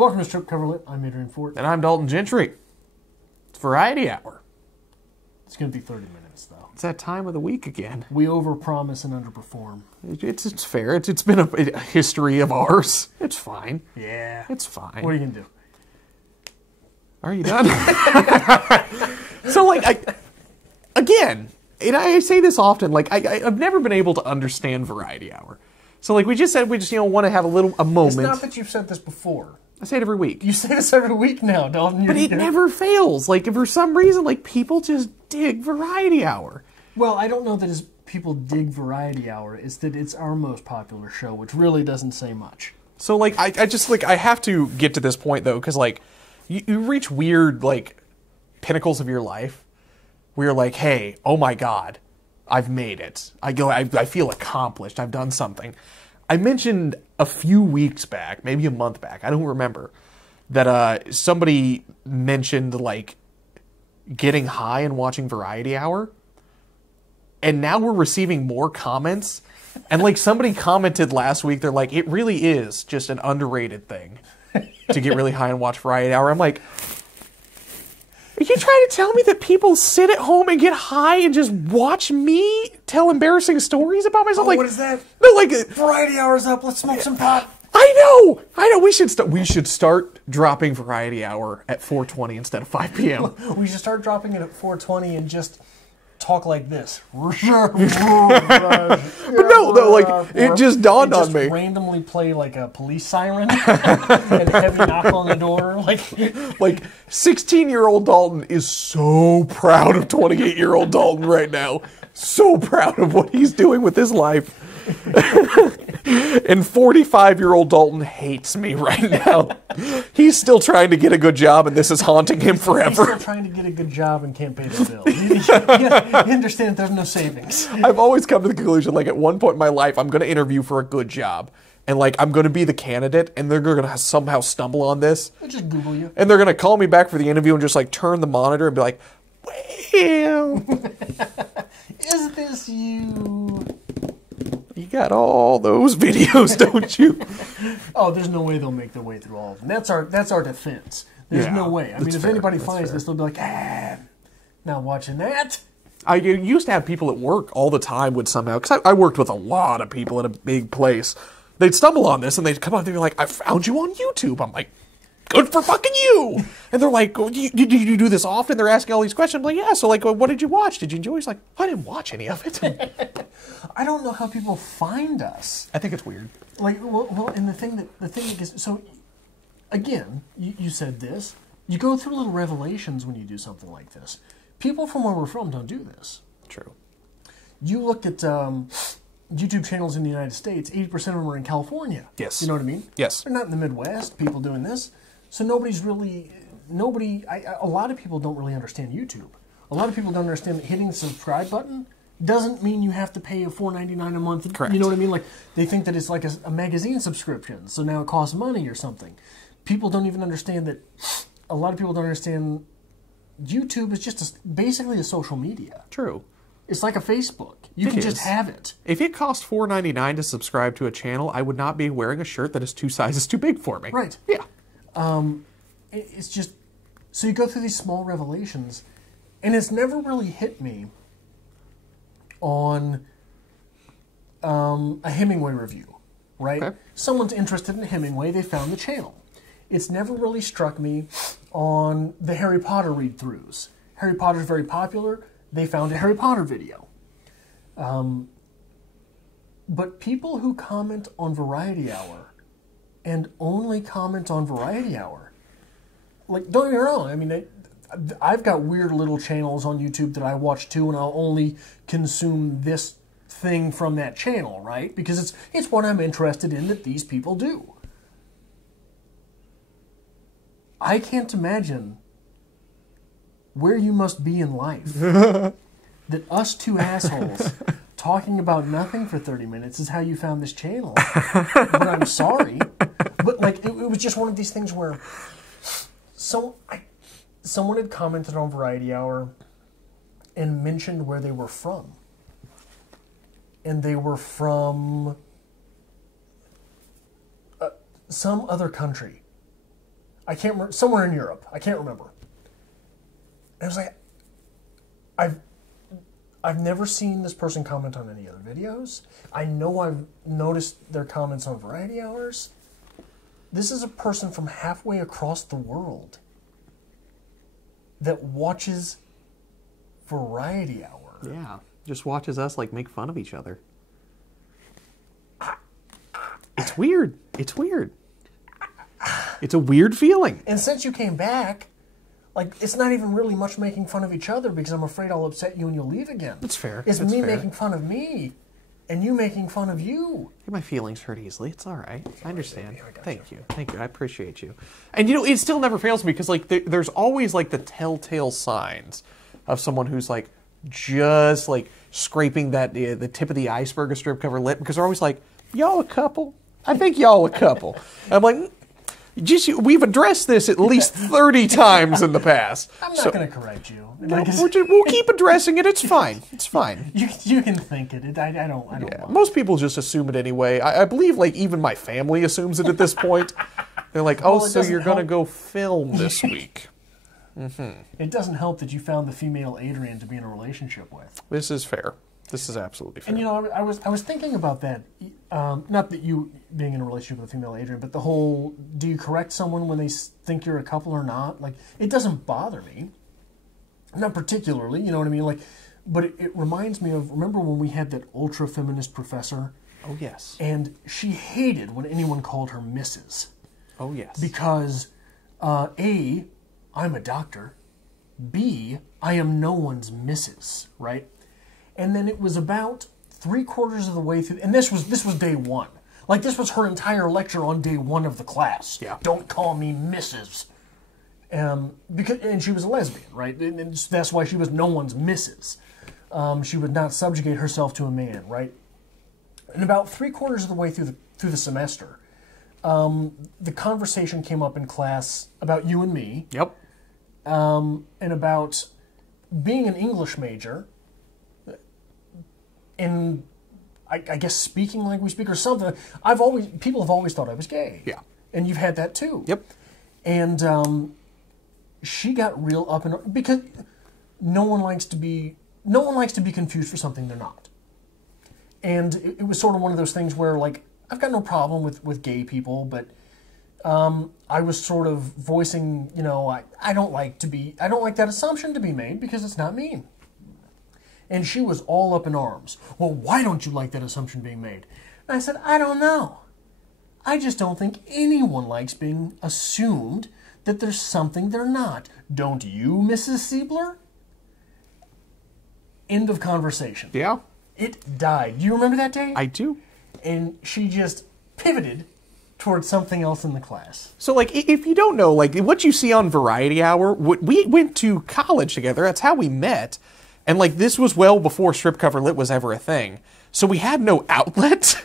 Welcome to Strip Cover Lit. I'm Adrian Fort. And I'm Dalton Gentry. It's Variety Hour. It's going to be 30 minutes, though. It's that time of the week again. We overpromise and underperform. It's fair. It's been a history of ours. It's fine. Yeah. It's fine. What are you going to do? Are you done? So, again, and I say this often, I've never been able to understand Variety Hour. So, we just said we just, want to have a moment. It's not that you've said this before. I say it every week. You say this every week now, Dalton. But it never fails. For some reason, people just dig Variety Hour. Well, I don't know that it's people dig Variety Hour. It's that it's our most popular show, which really doesn't say much. So, I have to get to this point, though, because, you reach weird, pinnacles of your life where you're like, hey, oh my God, I've made it. I feel accomplished. I've done something. I mentioned a few weeks back, maybe a month back, I don't remember, that somebody mentioned, getting high and watching Variety Hour. And now we're receiving more comments. And, somebody commented last week, they're like, it really is just an underrated thing to get really high and watch Variety Hour. I'm like, are you trying to tell me that people sit at home and get high and just watch me tell embarrassing stories about myself? Oh, what is that? No, Variety Hour's up. Let's smoke some pot. I know. We should start dropping Variety Hour at 4:20 instead of 5 p.m. We should start dropping it at 4:20 and just talk like this. But no, it just dawned on me. Randomly play a police siren and heavy knock on the door. 16-year-old Dalton is so proud of 28-year-old Dalton right now. So proud of what he's doing with his life. And 45-year-old Dalton hates me right now. He's still trying to get a good job, and this is haunting him forever. He's still trying to get a good job and can't pay the bill. You understand there's no savings. I've always come to the conclusion, at one point in my life, I'm going to interview for a good job. And, I'm going to be the candidate, and they're going to somehow stumble on this. They'll just Google you. And they're going to call me back for the interview and just, turn the monitor and be like, well... Is this you? You got all those videos, don't you? Oh, there's no way they'll make their way through all of them. That's our defense. There's no way. I mean, if anybody finds this, they'll be like, not watching that. I used to have people at work all the time would somehow, because I worked with a lot of people in a big place. They'd stumble on this, and they'd come up and they'd be like, I found you on YouTube. I'm like, good for fucking you. And they're like, do you do this often? They're asking all these questions. I'm like, yeah, so what did you watch? Did you enjoy? He's like, I didn't watch any of it. I don't know how people find us. I think it's weird. And the thing that gets, so again, you said this. You go through little revelations when you do something like this. People from where we're from don't do this. True. You look at YouTube channels in the United States, 80% of them are in California. Yes. You know what I mean? Yes. They're not in the Midwest, people doing this. So a lot of people don't really understand YouTube. A lot of people don't understand that hitting the subscribe button doesn't mean you have to pay $4.99 a month. Correct. You know what I mean? They think that it's like a magazine subscription, so now it costs money or something. People don't even understand that. A lot of people don't understand YouTube is just basically a social media. True. It's like a Facebook. You can just have it. If it cost $4.99 to subscribe to a channel, I would not be wearing a shirt that is 2 sizes too big for me. Right. Yeah. It's just, so you go through these small revelations, and it's never really hit me on a Hemingway review, right? Okay. Someone's interested in Hemingway, they found the channel. It's never really struck me on the Harry Potter read-throughs. Harry Potter's very popular, they found a Harry Potter video. But people who comment on Variety Hour and only comment on Variety Hour, don't get me wrong, I mean, I've got weird little channels on YouTube that I watch too, and I'll only consume this thing from that channel, right? Because it's what I'm interested in that these people do. I can't imagine where you must be in life that us two assholes talking about nothing for 30 minutes is how you found this channel. But I'm sorry. But it was just one of these things where someone had commented on Variety Hour and mentioned where they were from. And they were from some other country. I can't remember, somewhere in Europe. I can't remember. And I was like, I've never seen this person comment on any other videos. I know I've noticed their comments on Variety Hours. This is a person from halfway across the world that watches Variety Hour. Yeah, just watches us like make fun of each other. It's weird. It's weird. It's a weird feeling. And since you came back, like, it's not even really much making fun of each other because I'm afraid I'll upset you and you'll leave again. That's fair. It's That's me fair. making fun of me and you making fun of you. My feelings hurt easily. It's all right. I understand. I got Thank you. Thank you. I appreciate you. And, you know, it still never fails me because, like, there's always, like, the telltale signs of someone who's, like, just, like, scraping that the tip of the iceberg of strip cover lit because they're always like, y'all a couple? I think y'all a couple. And I'm like, we've addressed this at least 30 times in the past. I'm not going to correct you. No, we'll keep addressing it. It's fine. It's fine. You can think it. I don't Yeah, mind. most people just assume it anyway. I believe, like, even my family assumes it at this point. They're like, oh, Well, it so doesn't you're going to help. go film this week. It doesn't help that you found the female Adrian to be in a relationship with. This is fair. This is absolutely fair. And, you know, I was thinking about that. Not that you being in a relationship with a female Adrian, but the whole, do you correct someone when they think you're a couple or not? Like, it doesn't bother me. Not particularly, you know what I mean? Like, but it reminds me of, remember when we had that ultra-feminist professor? Oh, yes. And she hated when anyone called her Mrs. Oh, yes. Because, A, I'm a doctor. B, I am no one's Mrs., right? And then it was about 3/4 of the way through, and this was day one. Like, this was her entire lecture on day one of the class. Yeah. Don't call me Mrs. And she was a lesbian, right? And that's why she was no one's Mrs. She would not subjugate herself to a man, right? And about 3/4 of the way through the semester, the conversation came up in class about you and me. Yep. And about being an English major, and I guess speaking like we speak or something. People have always thought I was gay. Yeah. And you've had that too. Yep. And she got real up in because no one likes to be confused for something they're not. And it was sort of one of those things where, like, I've got no problem with gay people, but I was sort of voicing, you know, I don't like that assumption to be made because it's not me. And she was all up in arms. Well, why don't you like that assumption being made? And I said, I don't know. I just don't think anyone likes being assumed that there's something they're not. Don't you, Mrs. Siebler? End of conversation. Yeah. It died. Do you remember that day? I do. And she just pivoted towards something else in the class. So, like, if you don't know, like, what you see on Variety Hour, we went to college together. That's how we met. And, like, this was well before strip cover lit was ever a thing. So we had no outlet.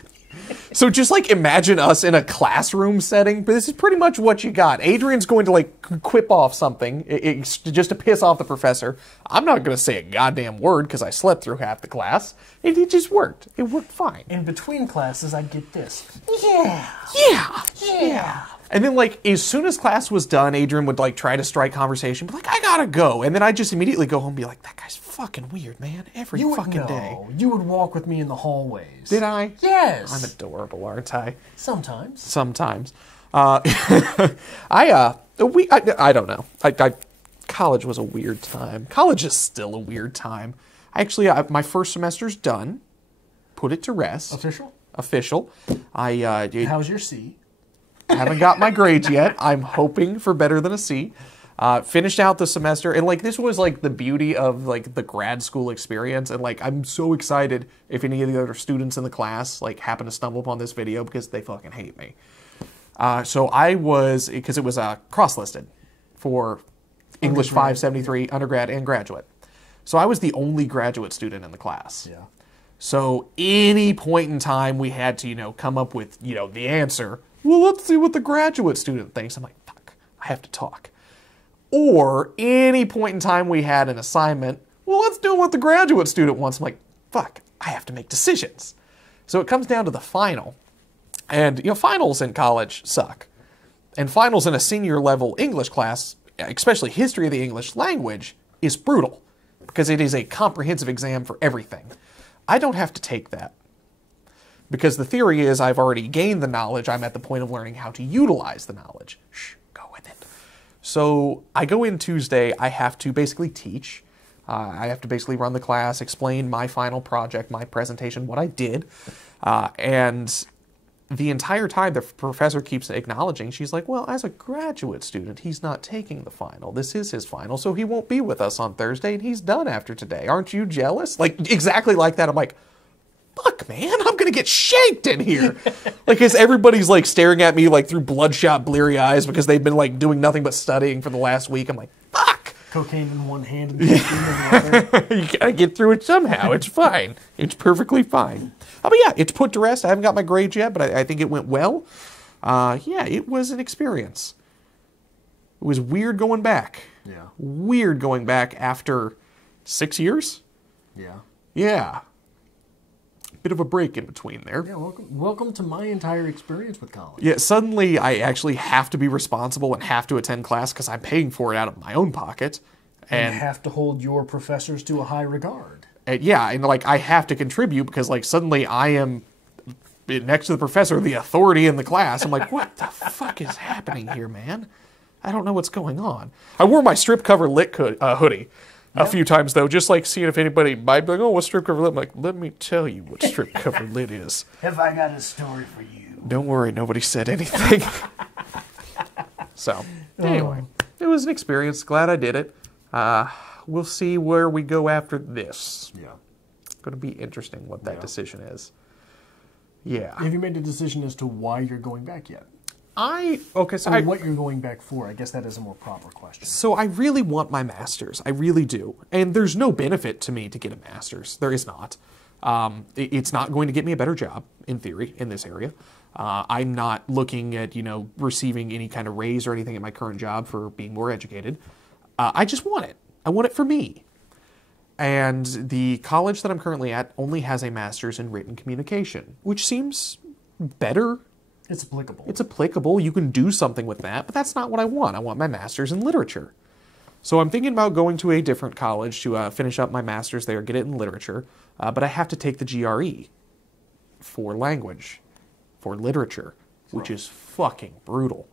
So just, like, imagine us in a classroom setting. But this is pretty much what you got. Adrian's going to, like, quip off something just to piss off the professor. I'm not going to say a goddamn word because I slept through half the class. It just worked. It worked fine. In between classes, I'd get this. Yeah. Yeah. Yeah. And then, like, as soon as class was done, Adrian would, like, try to strike conversation. But, like, I gotta go. And then I'd just immediately go home and be like, that guy's fucking weird, man. Every fucking day. You would walk with me in the hallways. Did I? Yes. I'm adorable, aren't I? Sometimes. Sometimes. I don't know. College was a weird time. College is still a weird time. Actually, my first semester's done. Put it to rest. Official. How's your C? Haven't got my grades yet. I'm hoping for better than a C. Finished out the semester, and, like, this was, like, the beauty of, like, the grad school experience, and, like, I'm so excited if any of the other students in the class, like, happen to stumble upon this video because they fucking hate me. So I was, because it was cross-listed for English 573, undergrad and graduate. So I was the only graduate student in the class. Yeah. So any point in time we had to, you know, come up with, you know, the answer. Well, let's see what the graduate student thinks. I'm like, fuck, I have to talk. Or any point in time we had an assignment. Well, let's do what the graduate student wants. I'm like, fuck, I have to make decisions. So it comes down to the final. And, you know, finals in college suck. And finals in a senior level English class, especially history of the English language, is brutal because it is a comprehensive exam for everything. I don't have to take that because the theory is I've already gained the knowledge. I'm at the point of learning how to utilize the knowledge. Shh, go with it. So I go in Tuesday. I have to basically teach. I have to basically run the class, explain my final project, my presentation, what I did. And the entire time the professor keeps acknowledging, she's like, well, as a graduate student, he's not taking the final. This is his final, so he won't be with us on Thursday, and he's done after today. Aren't you jealous? Like, exactly like that. I'm like, fuck, man, I'm going to get shanked in here. Like, as everybody's, like, staring at me, like, through bloodshot, bleary eyes because they've been, like, doing nothing but studying for the last week. I'm like, fuck. Cocaine in one hand and caffeine in the other. You got to get through it somehow. It's fine. It's perfectly fine. Oh, but yeah, it's put to rest. I haven't got my grades yet, but I think it went well. Yeah, it was an experience. It was weird going back. Yeah. Weird going back after 6 years. Yeah. Yeah. Bit of a break in between there. Yeah, welcome to my entire experience with college. Yeah, suddenly I actually have to be responsible and have to attend class because I'm paying for it out of my own pocket. And have to hold your professors to a high regard. Yeah, and like I have to contribute because like suddenly I am next to the professor, the authority in the class. I'm like, what the fuck is happening here, man? I don't know what's going on. I wore my strip cover lit hoodie a few times though, just like seeing if anybody might be like, oh, what's strip cover lit? I'm like, let me tell you what strip cover lit is. Have I got a story for you? Don't worry, nobody said anything. So anyway, it was an experience. Glad I did it. We'll see where we go after this. Yeah. It's going to be interesting what that decision is. Yeah. Have you made a decision as to why you're going back yet? So what you're going back for? I guess that is a more proper question. So I really want my master's. I really do. And there's no benefit to me to get a master's. There is not. It's not going to get me a better job, in theory, in this area. I'm not looking at, receiving any kind of raise or anything at my current job for being more educated. I just want it. I want it for me. And the college that I'm currently at only has a master's in written communication, which seems better. It's applicable. It's applicable. You can do something with that, but that's not what I want. I want my master's in literature. So I'm thinking about going to a different college to finish up my master's there, get it in literature, but I have to take the GRE for language, for literature, which is fucking brutal.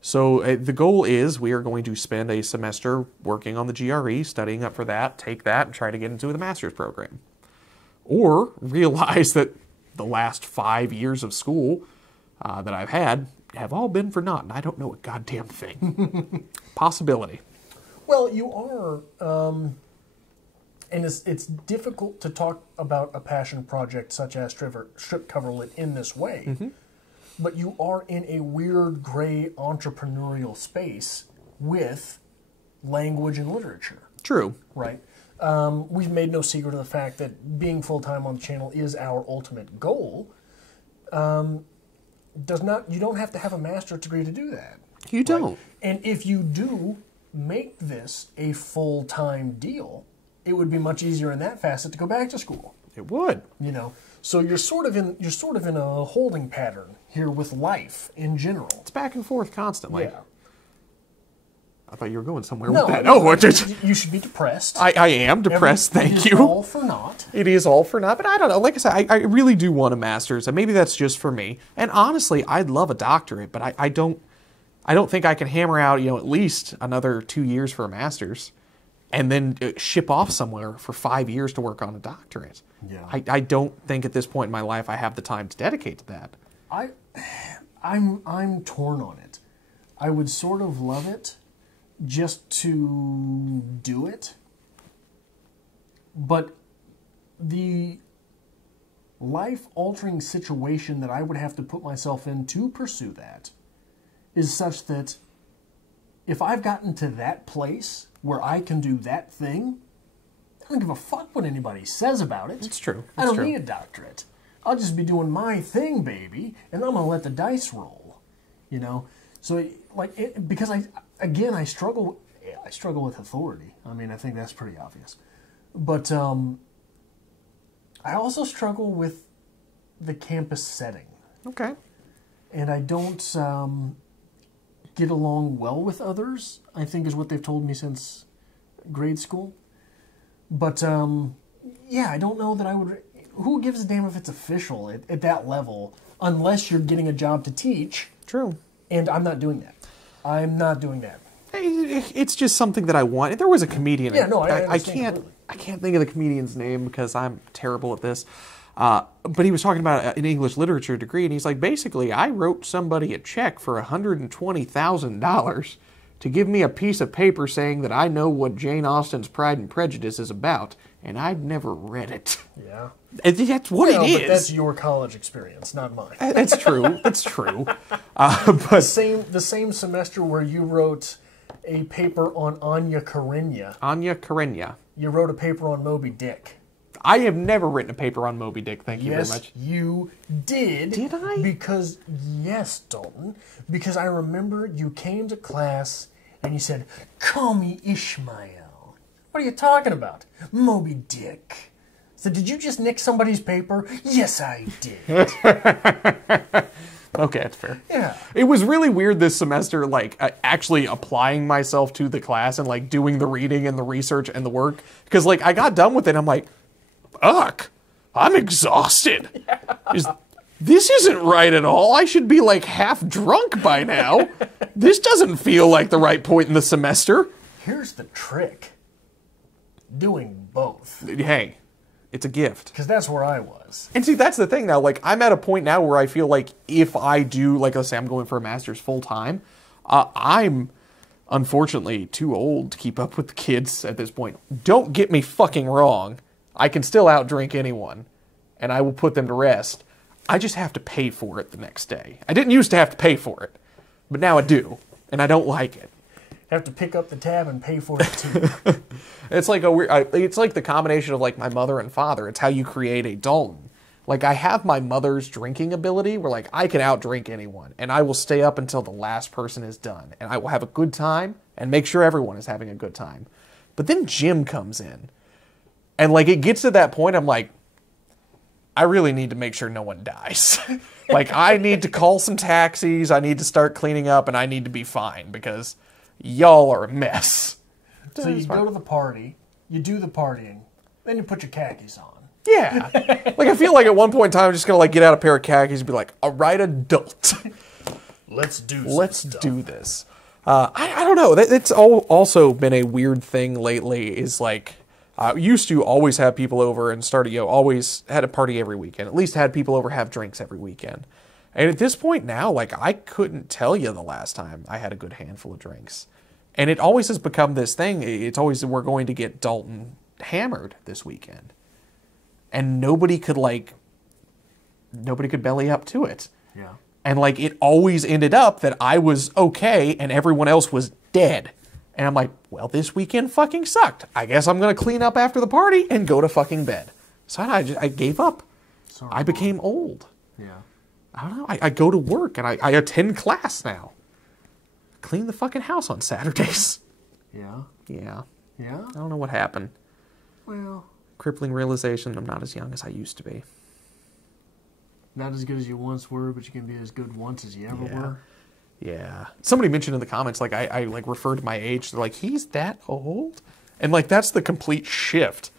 So the goal is we are going to spend a semester working on the GRE, studying up for that, take that, and try to get into the master's program. Or realize that the last 5 years of school that I've had have all been for naught, and I don't know a goddamn thing. Possibility. Well, you are, and it's difficult to talk about a passion project such as strip cover lit in this way. Mm-hmm. But you are in a weird, gray, entrepreneurial space with language and literature. True. Right? We've made no secret of the fact that being full-time on the channel is our ultimate goal. You don't have to have a master's degree to do that. You don't. Right? And if you do make this a full-time deal, it would be much easier in that facet to go back to school. It would. So you're sort of in a holding pattern here with life in general. It's back and forth constantly. Yeah. I thought you were going somewhere with that. You should be depressed. I am depressed, thank you. It is all for naught. It is all for naught, but I don't know. Like I said, I really do want a master's, and maybe that's just for me. And honestly, I'd love a doctorate, but I don't think I can hammer out, at least another 2 years for a master's, and then ship off somewhere for 5 years to work on a doctorate. Yeah. I don't think at this point in my life I have the time to dedicate to that. I'm torn on it. I would sort of love it just to do it, but the life-altering situation that I would have to put myself in to pursue that is such that if I've gotten to that place where I can do that thing, I don't give a fuck what anybody says about it. It's true. I don't need a doctorate. I'll just be doing my thing, baby, and I'm gonna let the dice roll. So because I struggle with authority. I mean, I think that's pretty obvious. But I also struggle with the campus setting. Okay. And I don't. get along well with others, I think is what they've told me since grade school. But, yeah, I don't know that I would... Who gives a damn if it's official at that level, unless you're getting a job to teach? True. And I'm not doing that. I'm not doing that. It's just something that I want. There was a comedian. Yeah, no, I can't think of the comedian's name because I'm terrible at this. But he was talking about an English literature degree, and he's like, basically, I wrote somebody a check for $120,000 to give me a piece of paper saying that I know what Jane Austen's Pride and Prejudice is about, and I'd never read it. Yeah. And that's what it is. But that's your college experience, not mine. That's true. That's true. But the same semester where you wrote a paper on Anya Karenina. Anya Karenina. You wrote a paper on Moby Dick. I have never written a paper on Moby Dick, thank you very much. Yes, you did. Did I? Because, yes, Dalton, because I remember you came to class and you said, call me Ishmael. What are you talking about? Moby Dick. So did you just nick somebody's paper? Yes, I did. Okay, that's fair. Yeah. It was really weird this semester, like, actually applying myself to the class and, like, doing the reading and the research and the work. Because, like, I got done with it and I'm like, ugh, I'm exhausted. Yeah. This isn't right at all. I should be, like, half drunk by now. This doesn't feel like the right point in the semester. Here's the trick. Doing both. Hey, it's a gift. Because that's where I was. And see, that's the thing now. Like, I'm at a point now where I feel like if I do, like, let's say I'm going for a master's full time, I'm unfortunately too old to keep up with the kids at this point. Don't get me fucking wrong. I can still outdrink anyone, and I will put them to rest. I just have to pay for it the next day. I didn't used to have to pay for it, but now I do, and I don't like it. Have to pick up the tab and pay for it too. It's like a weird. It's like the combination of like my mother and father. It's how you create a Dalton. Like I have my mother's drinking ability, where like I can outdrink anyone, and I will stay up until the last person is done, and I will have a good time and make sure everyone is having a good time. But then Jim comes in, and like it gets to that point, I'm like, I really need to make sure no one dies. Like I need to call some taxis, I need to start cleaning up, and I need to be fine because y'all are a mess. So you go to the party, you do the partying, then you put your khakis on. Yeah. Like, I feel like at one point in time, I'm just going to, like, get out a pair of khakis and be like, all right, adult. Let's do this. I don't know. It's also been a weird thing lately is, like, used to always have people over and always had a party every weekend. At least had people over have drinks every weekend. And at this point now, like, I couldn't tell you the last time I had a good handful of drinks. And it always has become this thing. It's always, we're going to get Dalton hammered this weekend. And nobody could belly up to it. Yeah. And, like, it always ended up that I was okay and everyone else was dead. And I'm like, well, this weekend fucking sucked. I guess I'm going to clean up after the party and go to fucking bed. So I gave up. Sorry, I became old. Yeah. I don't know. I go to work and I attend class now. Clean the fucking house on Saturdays. Yeah. Yeah. Yeah? I don't know what happened. Well, Crippling realization I'm not as young as I used to be. not as good as you once were, but you can be as good once as you ever were. Yeah. Somebody mentioned in the comments, like, I like referred to my age. They're like, he's that old? And, like, that's the complete shift.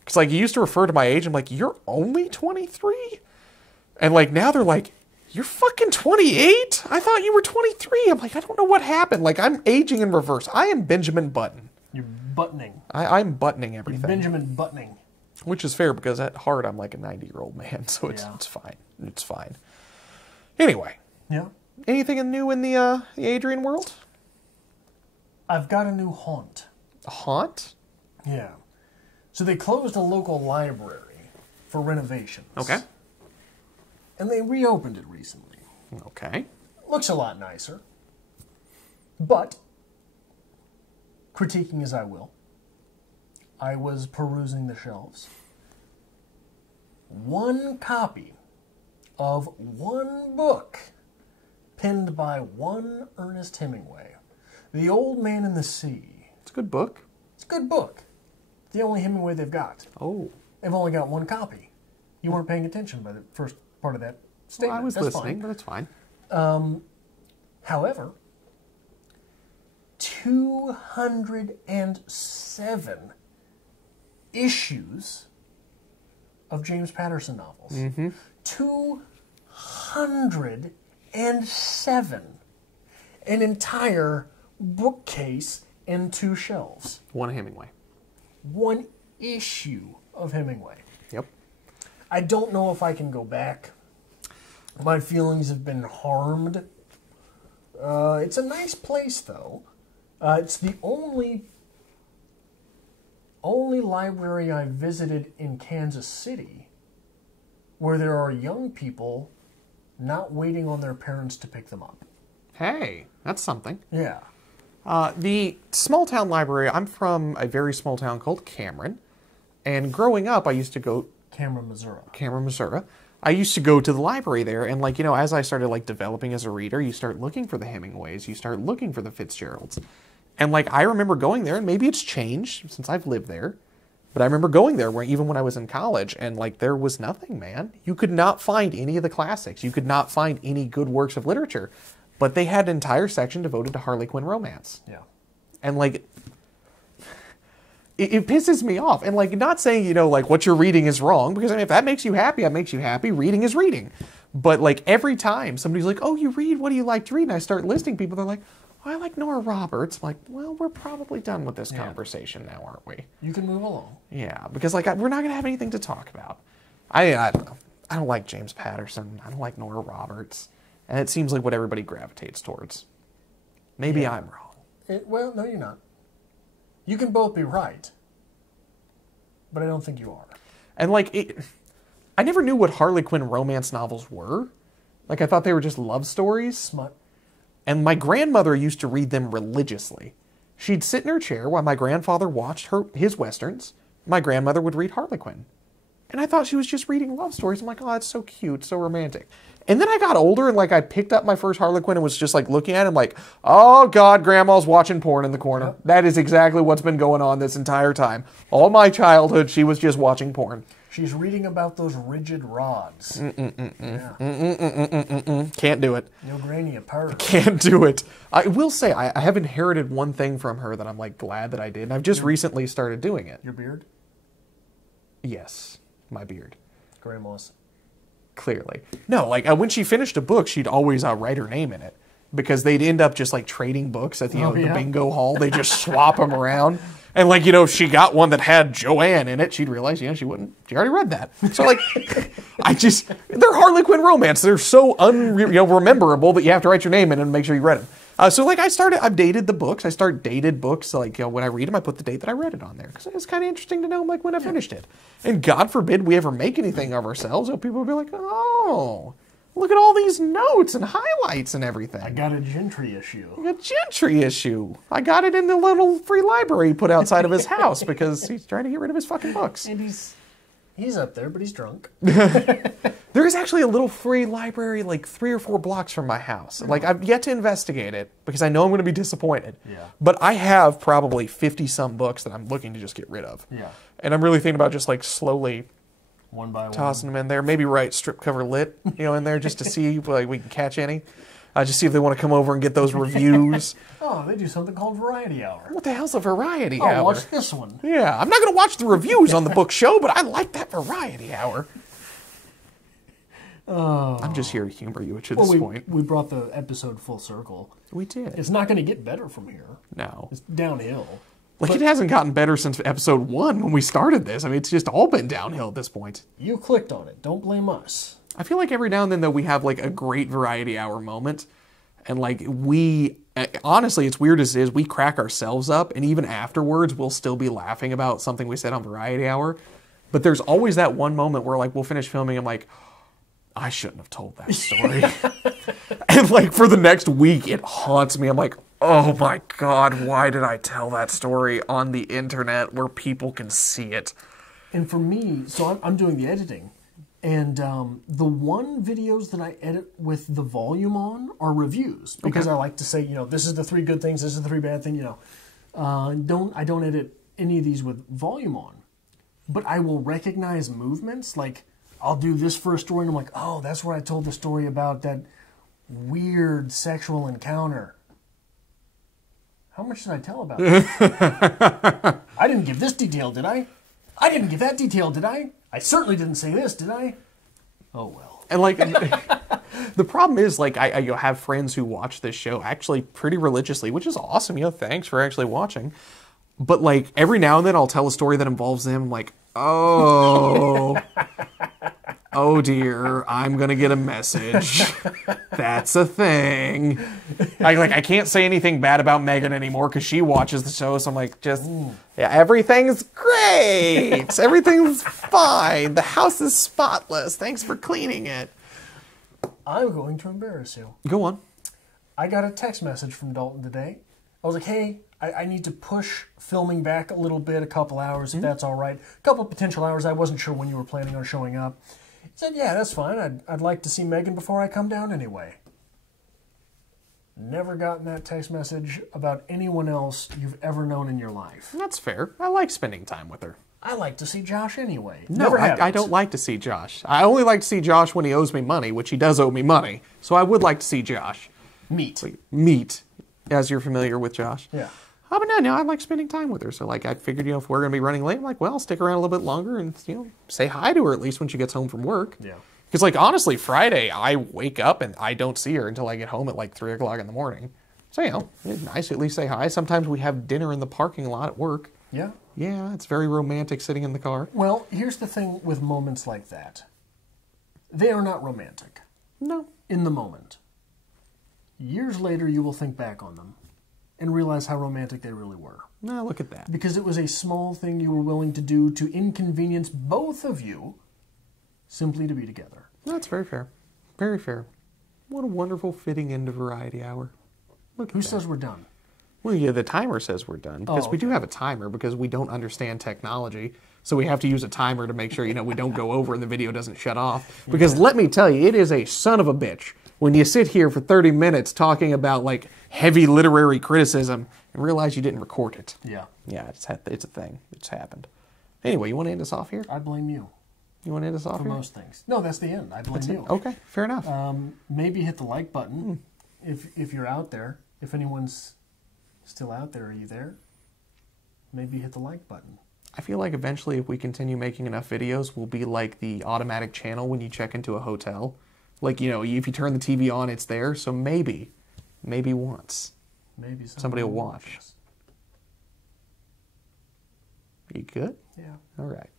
Because, like, you used to refer to my age. I'm like, you're only 23? And, like, now they're like, you're fucking 28? I thought you were 23. I'm like, I don't know what happened. Like, I'm aging in reverse. I am Benjamin Button. You're buttoning. I'm buttoning everything. You're Benjamin Buttoning. Which is fair because at heart I'm like a 90-year-old man, so it's fine. It's fine. Anyway. Yeah. Anything new in the Adrian world? I've got a new haunt. A haunt? Yeah. So they closed a local library for renovations. Okay. And they reopened it recently. Okay. Looks a lot nicer. But, critiquing as I will, I was perusing the shelves. One copy of one book penned by one Ernest Hemingway. The Old Man and the Sea. It's a good book. It's a good book. The only Hemingway they've got. Oh. They've only got one copy. You weren't paying attention by the first part of that statement. Well, I was That's listening, fine. but it's fine. However, 207 issues of James Patterson novels. 207. An entire bookcase and 2 shelves. One Hemingway. One issue of Hemingway. Yep. I don't know if I can go back. My feelings have been harmed. It's a nice place, though. It's the only library I visited in Kansas City where there are young people not waiting on their parents to pick them up. Hey, that's something. Yeah. The small town library, I'm from a very small town called Cameron. And growing up, I used to go... Cameron, Missouri. I used to go to the library there, and like, you know, as I started like developing as a reader, you start looking for the Hemingways, you start looking for the Fitzgeralds. And like, I remember going there, and maybe it's changed since I've lived there, but I remember going there even when I was in college, and like, there was nothing, man. You could not find any of the classics. You could not find any good works of literature, but they had an entire section devoted to Harley Quinn romance. Yeah. And like, it pisses me off. And like, not saying, you know, like what you're reading is wrong, because I mean, if that makes you happy, that makes you happy. Reading is reading. But like, every time somebody's like, oh, you read, what do you like to read? And I start listing people, they're like, oh, I like Nora Roberts. I'm like, well, we're probably done with this conversation now, aren't we? You can move along. Yeah, because like, we're not going to have anything to talk about. I don't know. I don't like James Patterson. I don't like Nora Roberts. And it seems like what everybody gravitates towards. Maybe I'm wrong. Well, no, you're not. You can both be right, but I don't think you are. And like, I never knew what Harley Quinn romance novels were. Like, I thought they were just love stories. Smut. And my grandmother used to read them religiously. She'd sit in her chair while my grandfather watched his westerns. My grandmother would read Harley Quinn. And I thought she was just reading love stories. I'm like, oh, that's so cute, so romantic. And then I got older, and like, I picked up my first Harley Quinn and was just like looking at it, like, oh God, Grandma's watching porn in the corner. Yep. That is exactly what's been going on this entire time. All my childhood, she was just watching porn. She's reading about those rigid rods. Yeah. Can't do it. No granny a perv. Can't do it. I will say, I have inherited one thing from her that I'm like glad that I did, and I've just recently started doing it. Your beard? Yes, my beard. Grandma's. Clearly. No, like when she finished a book, she'd always write her name in it, because they'd end up just like trading books at the bingo hall. They just swap them around. And like, you know, if she got one that had Joanne in it, she'd realize, you know, she already read that. So like, they're Harley Quinn romance. They're so rememberable that you have to write your name in and make sure you read them. So like, I've dated the books. I start dated books. Like, you know, when I read them, I put the date that I read it on there, because it's kind of interesting to know like when I finished it. And God forbid we ever make anything of ourselves, so people will be like, oh, look at all these notes and highlights and everything. I got a Gentry issue. A Gentry issue. I got it in the little free library he put outside of his house because he's trying to get rid of his fucking books. And he's up there, but he's drunk. There is actually a little free library like 3 or 4 blocks from my house. Like, I've yet to investigate it because I know I'm going to be disappointed. Yeah. But I have probably 50-some books that I'm looking to just get rid of. Yeah. And I'm really thinking about just like slowly one by tossing them in there. Maybe write strip cover lit, in there just to see like we can catch any. Just see if they want to come over and get those reviews. Oh, they do something called Variety Hour. What the hell's a Variety Hour? Oh, watch this one. Yeah, I'm not going to watch the reviews on the book show, but I like that Variety Hour. Oh. I'm just here to humor you at this point. We brought the episode full circle. We did. It's not going to get better from here. No. It's downhill. Like, it hasn't gotten better since episode 1 when we started this. I mean, it's just all been downhill at this point. You clicked on it. Don't blame us. I feel like every now and then, though, we have, like, a great Variety Hour moment. And, like, honestly, it's weird as it is, we crack ourselves up. And even afterwards, we'll still be laughing about something we said on Variety Hour. But there's always that one moment where, like, we'll finish filming, I'm like, I shouldn't have told that story. And, like, for the next week, it haunts me. I'm like, oh my God, why did I tell that story on the internet where people can see it? And for me, so I'm doing the editing. And the one videos that I edit with the volume on are reviews. Because I like to say, this is the 3 good things, this is the 3 bad things, I don't edit any of these with volume on. But I will recognize movements. Like, I'll do this first story, and I'm like, oh, that's where I told the story about that weird sexual encounter. How much did I tell about it? I didn't give this detail, did I? I didn't give that detail, did I? I certainly didn't say this, did I? Oh, well. And like, the problem is, like, I have friends who watch this show actually pretty religiously, which is awesome. Thanks for actually watching. But like, every now and then I'll tell a story that involves them. I'm like, oh, oh dear, I'm gonna get a message. That's a thing. I can't say anything bad about Megan anymore because she watches the show. So I'm like, yeah, everything's great. Everything's fine. The house is spotless. Thanks for cleaning it. I'm going to embarrass you. Go on. I got a text message from Dalton today. I was like, hey, I need to push filming back a little bit, a couple hours, if that's all right. A couple potential hours. I wasn't sure when you were planning on showing up. He said, yeah, that's fine. I'd like to see Megan before I come down anyway. Never gotten that text message about anyone else you've ever known in your life. That's fair. I like spending time with her. I like to see Josh anyway. No, I don't like to see Josh. I only like to see Josh when he owes me money, which he does owe me money. So I would like to see Josh. Meet, as you're familiar with Josh. Yeah. Oh, but no, I like spending time with her. So like, I figured, if we're going to be running late, I'm like, well, I'll stick around a little bit longer and, say hi to her at least when she gets home from work. Yeah. Because like, honestly, Friday, I wake up and I don't see her until I get home at like 3 o'clock in the morning. So, it's nice to at least say hi. Sometimes we have dinner in the parking lot at work. Yeah. Yeah, it's very romantic sitting in the car. Well, here's the thing with moments like that. They are not romantic. No. In the moment. Years later, you will think back on them and realize how romantic they really were. No, look at that. Because it was a small thing you were willing to do to inconvenience both of you simply to be together. That's very fair. Very fair. What a wonderful fitting end to Variety Hour. Look at Who that. says we're done? Well, yeah, the timer says we're done. Because we do have a timer because we don't understand technology. So we have to use a timer to make sure, we don't go over and the video doesn't shut off. Because let me tell you, it is a son of a bitch when you sit here for 30 minutes talking about, like, heavy literary criticism and realize you didn't record it. Yeah. Yeah, it's a thing. It's happened. Anyway, you want to end us off here? I blame you. You want to end us off for here? most things. No, that's the end. I blame you. Okay, fair enough. Maybe hit the like button if you're out there. If anyone's still out there, are you there? Maybe hit the like button. I feel like eventually if we continue making enough videos, we'll be like the automatic channel when you check into a hotel. Like, if you turn the TV on, it's there. So maybe once. Maybe somebody will watch. You good? Yeah. All right.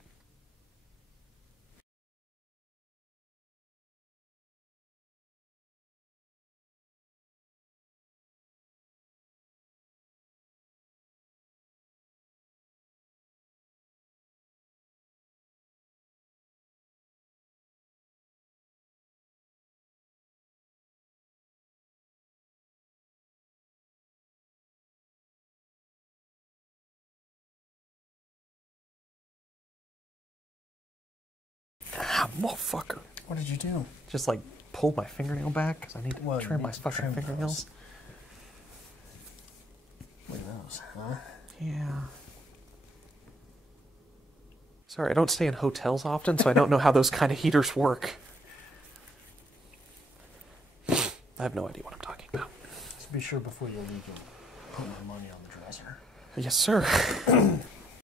Ah, motherfucker. What did you do? Just like pull my fingernail back because I need to trim my fucking fingernails. Look at those, huh? Yeah. Sorry, I don't stay in hotels often, so I don't know how those kind of heaters work. I have no idea what I'm talking about. Just be sure before you leave, you put my money on the dresser. Yes, sir.